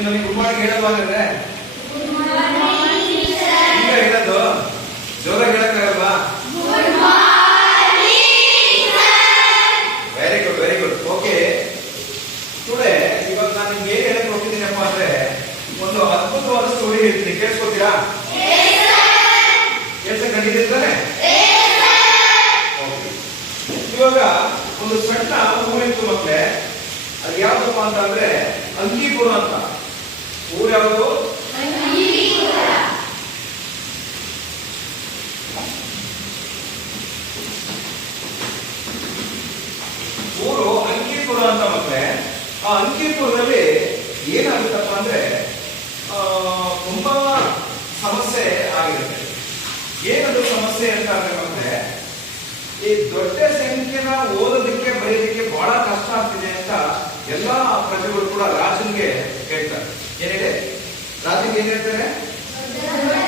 ನೀವು ನನಗೆ good morning ಹೇಳಲ್ವಾಗಂದ್ರೆ ಈಗ ಹೇಳೋದು ಜೋರಾಗಿ ಹೇಳಕ್ಕಾಗಲ್ವಾ? Very good very good. Okay today ಇವಾಗ ನಾನು ನಿಮ್ಗೆ ಏನ್ ಹೇಳಕ್ ಹೋಗ್ತಿದ್ದೀನಪ್ಪ ಅಂದ್ರೆ ಒಂದು ಅದ್ಭುತವಾದ ಸ್ಟೋರಿ ಹೇಳ್ತೀನಿ, ಕೇಳಿಸ್ಕೊತೀರಾ? ಕೇಳ್ಸಕ್ ಕಂಡಿದ್ದಾನೆ? ಇವಾಗ ಒಂದು ಸಣ್ಣ ಊರಿತ್ತು ಮಕ್ಕಳೇ, ಅದು ಯಾವ್ದಪ್ಪ ಅಂತ ಅಂದ್ರೆ ಅಂಕಿಪುರ ಅಂತ. ಊರು ಯಾವುದು? ಊರು ಅಂಕಿಪುರ ಅಂತ ಮಕ್ಕಳೇ. ಆ ಅಂಕಿಪುರದಲ್ಲಿ ಏನಾಗುತ್ತಪ್ಪ ಅಂದ್ರೆ ತುಂಬಾ ಸಮಸ್ಯೆ ಆಗಿರುತ್ತೆ. ಏನದು ಸಮಸ್ಯೆ ಅಂತ ಅಂದ್ರೆ ಈ ದೊಡ್ಡ ಸಂಖ್ಯೆನ ಓದೋದಕ್ಕೆ ಬರೆಯೋದಕ್ಕೆ ಬಹಳ ಕಷ್ಟ ಆಗ್ತಿದೆ ಅಂತ ಎಲ್ಲಾ ಪ್ರಜೆಗಳು ಕೂಡ ರಾಜನ್ಗೆ ಹೇಳ್ತಾರೆ. ಏನಿದೆ ರಾಜನ್ಗೆ ಏನ್ ಹೇಳ್ತಾರೆ?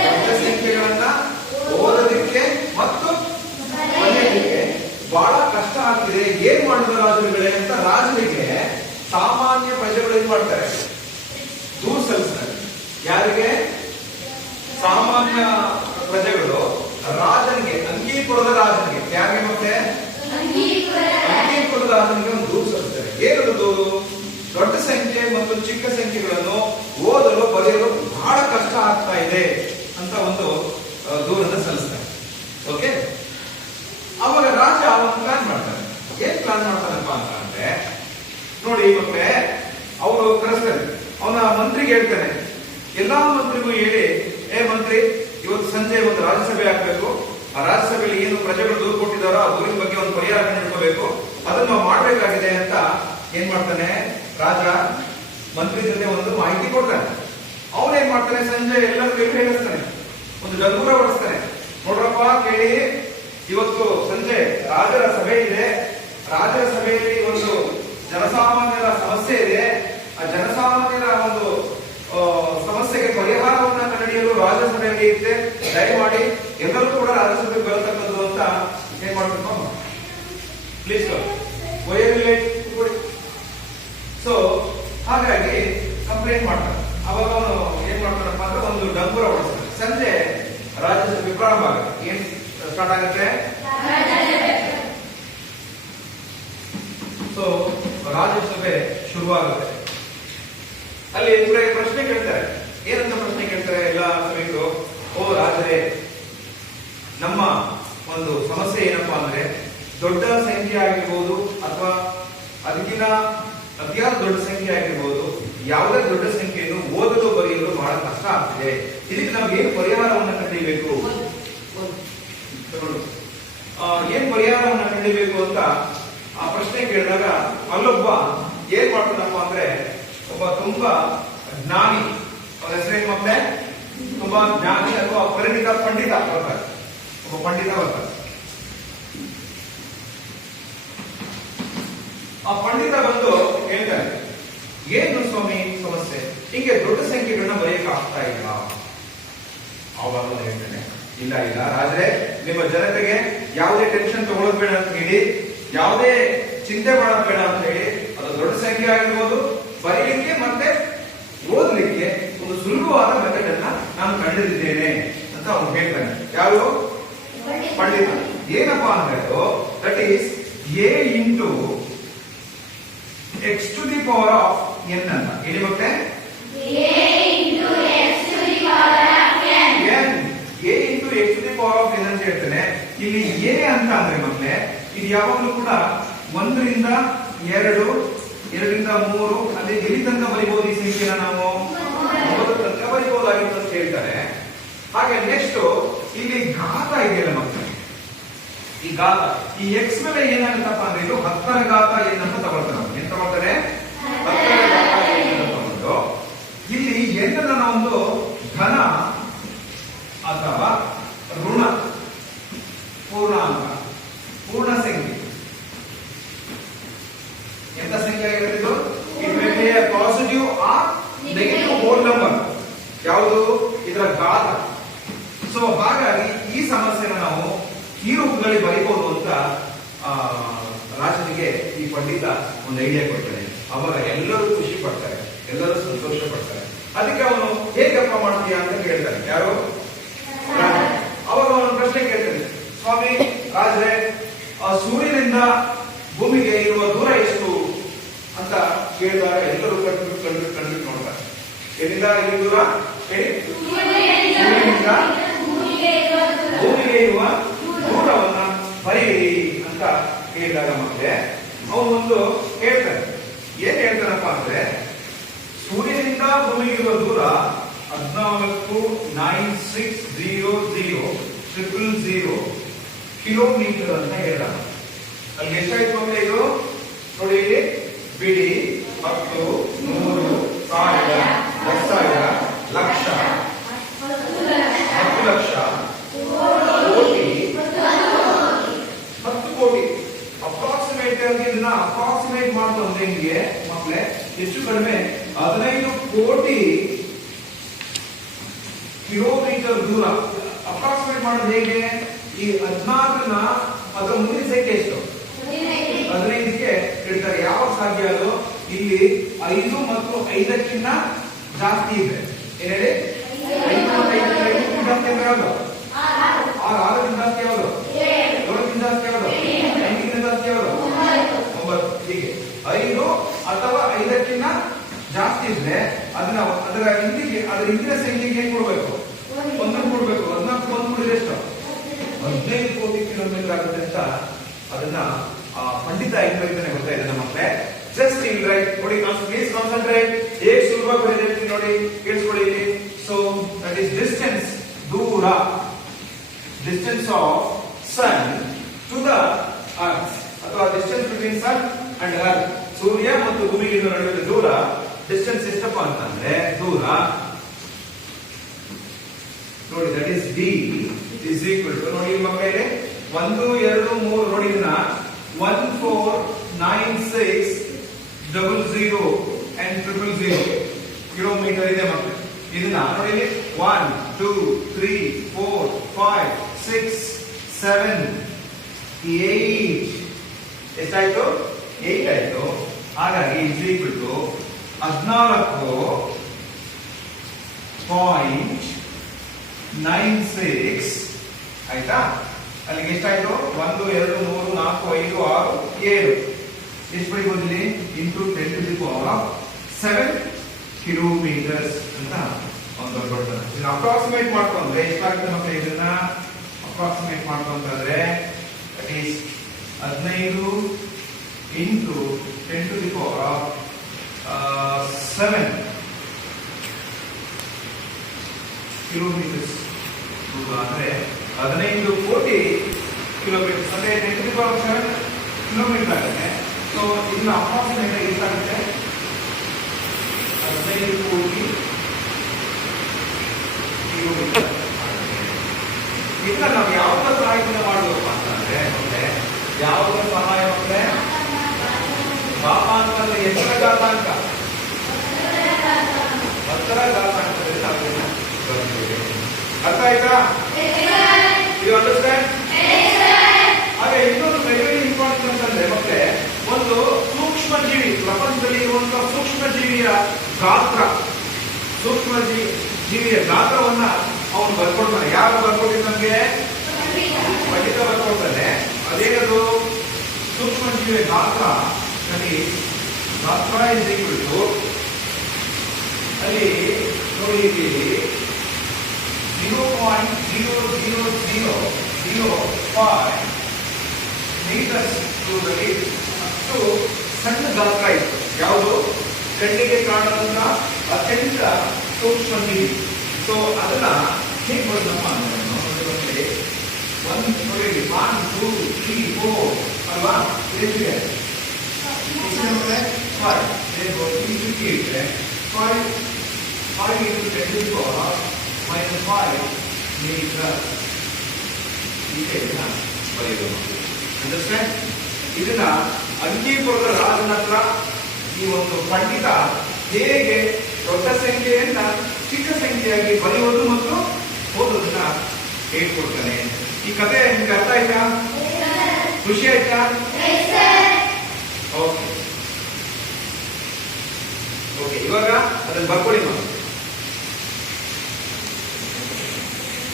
ದೊಡ್ಡ ಸಂಖ್ಯೆಗಳನ್ನ ಓದೋದಕ್ಕೆ ಮತ್ತು ಬರೆಯೋದಕ್ಕೆ ಬಹಳ ಕಷ್ಟ ಆಗ್ತಿದೆ, ಏನ್ ಮಾಡಿದ್ರು ರಾಜರುಗಳೇ ಅಂತ ರಾಜನಿಗೆ ಸಾಮಾನ್ಯ ಪ್ರಜೆಗಳು ಏನ್ ಮಾಡ್ತಾರೆ? ದೂರು ಸಲ್ಲಿಸ್ತಾರೆ. ಯಾರಿಗೆ? ಸಾಮಾನ್ಯ ಪ್ರಜೆಗಳು ರಾಜನಿಗೆ, ಅಂಕಿಪುರದ ರಾಜನಿಗೆ. ಯಾರಿಗೆ? ಮತ್ತೆ ಅಂಕಿಪುರದ ರಾಜನಿಗೆ ಒಂದು ದೂರು ಸಲ್ಲಿಸ್ತಾರೆ. ಏನದು ದೂರು? ದೊಡ್ಡ ಸಂಖ್ಯೆ ಮತ್ತು ಚಿಕ್ಕ ಸಂಖ್ಯೆಗಳನ್ನು ಓದಲು ಬರೆಯಲು ಬಹಳ ಕಷ್ಟ ಆಗ್ತಾ ಇದೆ ಅಂತ ಒಂದು ದೂರನ್ನು ಸಲ್ಲಿಸ್ತಾರೆ. ಓಕೆ, ಅವಾಗ ರಾಜ ಅವನು ಪ್ಲಾನ್ ಮಾಡ್ತಾನೆ. ಏನ್ ಪ್ಲಾನ್ ಮಾಡ್ತಾನಪ್ಪ ಅಂತ ಅಂದ್ರೆ ನೋಡಿ ಮಕ್ಕಳೇ, ಅವರು ಕರೆಸ್ತಾರೆ, ಅವನ ಮಂತ್ರಿಗೆ ಹೇಳ್ತಾನೆ, ಎಲ್ಲಾ ಮಂತ್ರಿಗೂ ಹೇಳಿ, ಏ ಮಂತ್ರಿ, ಇವತ್ತು ಸಂಜೆ ಒಂದು ರಾಜ್ಯಸಭೆ ಆಗ್ಬೇಕು. ಆ ರಾಜ್ಯಸಭೆಯಲ್ಲಿ ಏನು ಪ್ರಜೆಗಳು ದೂರು ಕೊಟ್ಟಿದ್ದಾರೋ ಆ ದೂರಿನ ಬಗ್ಗೆ ಒಂದು ಪರಿಹಾರ ಕಂಡುಹಿಡ್ಕೋಬೇಕು, ಅದನ್ನು ನಾವು ಮಾಡ್ಬೇಕಾಗಿದೆ ಅಂತ ಏನ್ ಮಾಡ್ತಾನೆ ರಾಜ ಮಂತ್ರಿ ಜೊತೆ ಒಂದು ಮಾಹಿತಿ ಕೊಡ್ತಾನೆ. ಅವನೇನ್ ಮಾಡ್ತಾನೆ, ಸಂಜೆ ಎಲ್ಲರಿಗೂ ಹೇಳಿಸ್ತಾನೆ, ಒಂದು ಡಂಗೂರ ಹೊಡಿಸ್ತಾನೆ. ನೋಡ್ರಪ್ಪ ಕೇಳಿ, ಇವತ್ತು ಸಂಜೆ ರಾಜರ ಸಭೆ ಇದೆ. ರಾಜರ ಸಭೆಯಲ್ಲಿ ಒಂದು ಜನಸಾಮಾನ್ಯರ ಸಮಸ್ಯೆ ಇದೆ. ಆ ಜನಸಾಮಾನ್ಯರ ಒಂದು ಸಮಸ್ಯೆಗೆ ಪರಿಹಾರವನ್ನ ಕಂಡುಹಿಡಿಯಲು ರಾಜ್ಯಸಭೆಯಲ್ಲಿ ಇರುತ್ತೆ. ದಯಮಾಡಿ ಎಲ್ಲರೂ ಕೂಡ ರಾಜ್ಯಸಭೆಗೆ ಬರತಕ್ಕದ್ದು ಅಂತ ಏನ್ ಮಾಡ್ಬೇಕು ಪ್ಲೀಸ್ ಕೊಡಿ. ಸೊ ಹಾಗಾಗಿ ಕಂಪ್ಲೇಂಟ್ ಮಾಡ್ತಾರೆ. ಅವಾಗ ಅವನು ಏನ್ ಮಾಡ್ತಾನಪ್ಪ ಅಂದ್ರೆ ಒಂದು ಡಂಗೂರ ಹೊಡಿಸ್ತಾನೆ. ಸಂಜೆ ರಾಜ್ಯಸಭೆ ಪ್ರಾರಂಭ ಆಗುತ್ತೆ. ಏನ್ ಸ್ಟಾರ್ಟ್ ಆಗುತ್ತೆ? ಸೊ ರಾಜ್ಯಸಭೆ ಶುರುವಾಗುತ್ತೆ. ಅಲ್ಲಿ ಪ್ರಶ್ನೆ ಕೇಳ್ತಾರೆ. ಏನಂತ ಪ್ರಶ್ನೆ ಕೇಳ್ತಾರೆ ಎಲ್ಲ ಸಭೆಗಳು? ಓ ರಾಜರೇ, ನಮ್ಮ ಒಂದು ಸಮಸ್ಯೆ ಏನಪ್ಪಾ ಅಂದ್ರೆ ದೊಡ್ಡ ಸಂಖ್ಯೆ ಆಗಿರ್ಬೋದು ಅಥವಾ ಅದಕ್ಕಿಂತ ಅತಿಯಾದ ದೊಡ್ಡ ಸಂಖ್ಯೆ ಆಗಿರ್ಬೋದು, ಯಾವುದೇ ದೊಡ್ಡ ಸಂಖ್ಯೆಯನ್ನು ಓದಲು ಬರೆಯಲು ಬಹಳ ಕಷ್ಟ ಆಗ್ತಿದೆ. ಇದಕ್ಕೆ ನಾವು ಏನು ಪರಿಹಾರವನ್ನು ಕಂಡುಹಿಡಿಯಬೇಕು, ಏನ್ ಪರಿಹಾರವನ್ನು ಕಂಡುಹಿಡಿಯಬೇಕು ಅಂತ ಆ ಪ್ರಶ್ನೆ ಕೇಳಿದಾಗ ಅಲ್ಲೊಬ್ಬ ಏನ್ ಮಾಡ್ತಾನಪ್ಪ ಅಂದ್ರೆ ಒಬ್ಬ ತುಂಬಾ ಜ್ಞಾನಿ, ಅವರ ಹೆಸರೇನು ಮತ್ತೆ ತುಂಬಾ ಜ್ಞಾನಿ ಅಥವಾ ಪರಿಣಿತ ಪಂಡಿತ ಬರ್ತಾರೆ. ಒಬ್ಬ ಪಂಡಿತ ಬರ್ತಾರೆ. ಆ ಪಂಡಿತ ಬಂದು ಹೇಳ್ತಾರೆ, ಏನು ಸ್ವಾಮಿ ಸಮಸ್ಯೆ, ಹೀಗೆ ದೊಡ್ಡ ಸಂಖ್ಯೆಗಳನ್ನ ಬರೆಯಕ್ಕೆ ಆಗ್ತಾ ಇಲ್ಲ. ಅವಾಗ ಹೇಳ್ತಾನೆ, ಇಲ್ಲ ಇಲ್ಲ ರಾಜರೇ, ನಿಮ್ಮ ಜನತೆಗೆ ಯಾವುದೇ ಟೆನ್ಷನ್ ತಗೊಳ್ಳೋದು ಬೇಡ ಅಂತ ಹೇಳಿ, ಯಾವುದೇ ಚಿಂತೆ ಮಾಡೋದು ಬೇಡ ಅಂತ ಹೇಳಿ, ಅದು ದೊಡ್ಡ ಸಂಖ್ಯೆ ಆಗಿರ್ಬೋದು, ಬರೀಲಿಕ್ಕೆ ಮತ್ತೆ ಓದಲಿಕ್ಕೆ ಒಂದು ಸುಲಭವಾದ ಮೆಥಡ್ ಅನ್ನ ನಾನು ಕಂಡಿದ್ದೇನೆ ಅಂತ ಅವನು ಹೇಳ್ತಾನೆ. ಯಾರು? ಪಂಡಿತ. ಏನಪ್ಪಾ ಅಂದ್ರೆ that is a into x to the power of n ಅಂತ. ಹೇಳಿ ಮತ್ತೆ a into x to the power of n ಅಂತ ಹೇಳ್ತಾನೆ. ಇಲ್ಲಿ ಎ ಅಂತ ಅಂದ್ರೆ ಮಕ್ಕಳೇ, ಇದು ಯಾವಾಗಲೂ ಕೂಡ 1 ರಿಂದ 2, 2 ರಿಂದ 3 ಅಲ್ಲಿ ಎಲ್ಲಿ ತನಕ ಬರಿಬಹುದು ಈ ಸಂಖ್ಯೆನ ನಾವು 9 ತನಕ ಬರಿಬಹುದಾಗಿತ್ತು ಅಂತ ಹೇಳ್ತಾರೆ. ಹಾಗೆ ನೆಕ್ಸ್ಟ್ ಇಲ್ಲಿ ಘಾತ ಇದೆಯಲ್ಲ ಮಕ್ಕಳೇ, ಈ ಘಾತ, ಈ ಎಕ್ಸ್ ಮೇಲೆ ಏನಾಗುತ್ತಪ್ಪ ಅಂದ್ರೆ ಇದು 10ರ ಘಾತ ಏನಂತ ತಗೊಳ್ತಾನೆ. ಏನ್ ತಗೊಳ್ತಾನೆ? 10ರ ಘಾತ ಏನಂತ ತಗೊಂಡು ಇಲ್ಲಿ ಏನನ್ನ ಒಂದು ಧನ ಅಥವಾ ಋಣ ಪೂರ್ಣಾಂಕ, ಪೂರ್ಣ ಸಂಖ್ಯೆ, ಎಂತ ಸಂಖ್ಯೆ ಆಗಿರೋದು? It may be a positive or negative whole number. ಯಾವುದು? ಇದರ ಘಾತ. ಸೊ ಹಾಗಾಗಿ ಈ ಸಮಸ್ಯೆನ ನಾವು ಈ ರೂಪದಲ್ಲಿ ಬರೀಬಹುದು ಅಂತ ರಾಜನಿಗೆ ಈ ಪಂಡಿತ ಒಂದು ಐಡಿಯಾ ಕೊಡ್ತಾರೆ. ಅವಾಗ ಎಲ್ಲರೂ ಖುಷಿ ಪಡ್ತಾರೆ, ಎಲ್ಲರೂ ಸಂತೋಷ ಪಡ್ತಾರೆ. ಸ್ವಾಮಿ ರಾಜರೇ, ಸೂರ್ಯನಿಂದ ಭೂಮಿಗೆ ಇರುವ ದೂರ ಎಷ್ಟು ಅಂತ ಕೇಳಿದಾಗ ಎಲ್ಲರೂ ಕಂಡು ನೋಡ್ತಾರೆ. ಎಲ್ಲಿಂದ ಇಲ್ಲಿ ದೂರ ಹೇಳಿ? ಸೂರ್ಯನಿಂದ ಭೂಮಿಗೆ ಇರುವ ದೂರವನ್ನ ಬರೀರಿ ಅಂತ ಹೇಳಿದಾಗ ಮಕ್ಕಳೇ ಅವನೊಂದು ಹೇಳ್ತಾನೆ. ಏನ್ ಹೇಳ್ತಾನಪ್ಪ ಅಂದ್ರೆ, ಸೂರ್ಯನಿಂದ ಭೂಮಿಗೆ ಇರುವ ದೂರ 14,9600,000 ಕಿಲೋಮೀಟರ್ ಅಂತ ಹೇಳ್ತಾನೆ. ಅಲ್ಲಿ ಎಷ್ಟಾಯ್ತು ಅಂದ್ರೆ ಇದು ನೋಡಿ, ಇಲ್ಲಿ ಬಿಡಿ 10, 100, 1000, 10,000, ಲಕ್ಷ, 10 ಲಕ್ಷ, ಕೋಟಿ, 10 ಕೋಟಿ. ಅಪ್ರಾಕ್ಸಿಮೇಟ್ ಆಗಿ ಇದನ್ನ ಅಪ್ರಾಕ್ಸಿಮೇಟ್ ಮಾಡೋದು ಅಂದ್ರೆ ಹಿಂಗೆ ಮಕ್ಕಳೇ, ಹೆಚ್ಚು ಕಡಿಮೆ 15 ಕೋಟಿ ಕಿಲೋಮೀಟರ್ ದೂರ. ಅಪ್ರಾಕ್ಸಿಮೇಟ್ ಮಾಡೋದು ಹೇಗೆ? ಈ 14ನ ಅದರ ಮುಂದಿನ ಸಂಖ್ಯೆ ಎಷ್ಟು? 15ಕ್ಕೆ ಇಡ್ತಾರೆ. ಯಾವ ಸಾಧ್ಯ ಅದು? ಇಲ್ಲಿ 5 ಮತ್ತು 5ಕ್ಕಿಂತ ಜಾಸ್ತಿ ಇದೆ. ಏನ್ ಹೇಳಿ? 5 ಮತ್ತು 5ಕ್ಕಿಂತ ಜಾಸ್ತಿ ಅಂದ್ರೆ ಯಾವುದು? 6ಕ್ಕಿಂತ ಜಾಸ್ತಿ ಯಾವುದು? 7ಕ್ಕಿಂತ ಜಾಸ್ತಿ ಯಾವುದು? 8ಕ್ಕಿಂತ ಜಾಸ್ತಿ ಯಾವುದು? 9. ಹೀಗೆ 5 ಅಥವಾ 5ಕ್ಕಿಂತ ಜಾಸ್ತಿ ಇದ್ರೆ ಅದನ್ನ ಅದರ ಹಿಂದಿನ ಸಂಖ್ಯೆಗೆ ಏನ್ ಕೊಡ್ಬೇಕು? 1 ಕೊಡ್ಬೇಕು. 14 1 ಕೊಡಿದ್ರೆ ಎಷ್ಟು? 15 ಕೋಟಿ ಕಿಲೋಮೀಟರ್ ಆಗುತ್ತೆ ಅಂತ ಅದನ್ನ ಪಂಡಿತ ಹೆಂಗ್ ಬರೀತಾನೆ ಗೊತ್ತಾ ಇದನ್ನ ಮಕ್ಕಳೇ? ಜಸ್ಟ್ ಇಲ್ ರೈಟ್ ನೋಡಿ, ಪ್ಲೀಸ್ ಕಾನ್ಸಂಟ್ರೇಟ್. ಹೇಗೆ ಸುಲಭ ಬರೀತೀನಿ ನೋಡಿ, ಕೇಳಿಸ್ಕೊಳ್ಳಿ ಇಲ್ಲಿ. ಸೊ ದಟ್ ಈಸ್ ಡಿಸ್ಟೆನ್ಸ್, ದೂರ, distance of sun to the earth, ಅಥವಾ distance between sun and earth. ಸೂರ್ಯ ಮತ್ತು ಭೂಮಿಗೆ ನಡುವಿನ ದೂರ ಡಿಸ್ಟೆನ್ಸ್ ಎಷ್ಟಪ್ಪ ಅಂತಂದ್ರೆ, ದೂರ ನೋಡಿ, that is d is equal to ನೋಡಿ ಮಕ್ಕಳೇ 1 2 3 ನೋಡಿ, ಇದನ್ನ 149600 and 000 ಕಿಲೋಮೀಟರ್ ಇದೆ ಮಕ್ಕಳೇ. ಇದನ್ನ ನೋಡಿ 1 2 3 4 5 6 7 8 ಎಷ್ಟಾಯ್ತು? 8 ಆಯ್ತು. ಹಾಗಾಗಿ ಇಸ್ ಈಕ್ವಲ್ ಟು 14.96 ಆಯ್ತಾ? ಅಲ್ಲಿಗೆ ಎಷ್ಟಾಯ್ತು? 1 2 3 4 5 6 7 ಎಷ್ಟು ಬರೀಬಹುದು ಇಂಟು 10⁻7 ಕಿಲೋಮೀಟರ್ಸ್ ಅಂತ ಒಂದು ಕೊಡ್ತಾನೆ. ಇದನ್ನ ಅಪ್ರಾಕ್ಸಿಮೇಟ್ ಮಾಡ್ಕೊಂಡ್ರೆ ಎಷ್ಟಾಗುತ್ತೆ ಮಕ್ಕಳು? ಇದನ್ನ ಅಪ್ರಾಕ್ಸಿಮೇಟ್ ಮಾಡ್ಕೊಂಡ್ರೆ ದಟ್ ಈಸ್ 15 ಇಂಟು 10⁻7 ಕಿಲೋಮೀಟರ್ಸ್ ಅಂದ್ರೆ 15 ಕೋಟಿ ಕಿಲೋಮೀಟರ್ಸ್ ಅಂದ್ರೆ 10⁻7 ಕಿಲೋಮೀಟರ್ ಆಗುತ್ತೆ. ಸೊ ಇದನ್ನ ಅಪ್ರಾಕ್ಸಿಮೇಟ್ ಆಗಿ ಎಷ್ಟಾಗುತ್ತೆ? 15 ಕೋಟಿ ಕಿಲೋಮೀಟರ್. ಇದನ್ನ ನಾವು ಯಾವಾಗ ಸಹಾಯದಿಂದ ಮಾಡಬೇಕು ಅಂತಂದ್ರೆ, ಯಾವಾಗ ಸಹಾಯ ಅಂದ್ರೆ ಮಾಪಾಂಕದ ಎತ್ತರ ಘಾತಾಂಕ, 10ರ ಘಾತಾಂಕದಲ್ಲಿ ನಾವು ಇದನ್ನ ಬರ್ತೀವಿ. ಅರ್ಥ ಆಯ್ತಾ? You understand? ಹಾಗೆ ಇನ್ನೊಂದು ವೆರಿ ಇಂಪಾರ್ಟೆಂಟ್ ಅಂತಂದ್ರೆ ಮತ್ತೆ ಒಂದು ಸೂಕ್ಷ್ಮ ಜೀವಿ, ಪ್ರಪಂಚದಲ್ಲಿ ಇರುವಂತಹ ಸೂಕ್ಷ್ಮ ಜೀವಿಯ ಗಾತ್ರ, ಸೂಕ್ಷ್ಮ ಜೀವಿಯ ಗಾತ್ರವನ್ನ ಅವನು ಬರ್ಕೊಡ್ತಾನೆ. ಯಾರು ಬರ್ಕೊಟ್ಟಿದ್ದು ನಮ್ಗೆ? ಪಂಡಿತ ಬರ್ಕೊಡ್ತಾನೆ. ಅದೇನದು? ಸೂಕ್ಷ್ಮ ಜೀವಿಯ ಗಾತ್ರ ಗಾತ್ರ ಇಸ್ ಈಕ್ವಲ್ ಟು ಅಲ್ಲಿ ನೋಡಿ ಇಲ್ಲಿ 0.00005 ಮೀಟರ್ಸ್ ದೂರದಲ್ಲಿ ಅಷ್ಟು ಸಣ್ಣ ಗಾತ್ರ ಇತ್ತು. ಯಾವುದು? ಕಣ್ಣಿಗೆ ಕಾಣುವಂತ ಅತ್ಯಂತ ಸೂಕ್ಷ್ಮ ಜೀವಿ. ಸೊ ಅದನ್ನ ಹೇಗೆ ಬರೋದಪ್ಪ ಅಂದ್ರೆ 1 2 3 4 ಅಲ್ವಾ? ಎಷ್ಟಿದೆ? 5 into 10⁻⁵ ಮೀಟರ್ ಬರೆಯೋದು. ಅಂಡರ್ಸ್ಟ್ಯಾಂಡ್? ಇದನ್ನ ಅಂಗೀಪುರದ ರಾಜನ ಹತ್ರ ಈ ಒಂದು ಪಂಡಿತ ಹೇಗೆ ದೊಡ್ಡ ಸಂಖ್ಯೆಯನ್ನ ಚಿಕ್ಕ ಸಂಖ್ಯೆಯಾಗಿ ಬರೆಯುವುದು ಮತ್ತು ಓದೋದನ್ನ ಹೇಳ್ಕೊಡ್ತಾನೆ. ಈ ಕಥೆ ನಿಮ್ಗೆ ಅರ್ಥ ಆಯ್ತಾ? ಖುಷಿ ಆಯ್ತಾ? ಓಕೆ, ಇವಾಗ ಅದನ್ನ ಬರ್ಕೊಳ್ಳಿ.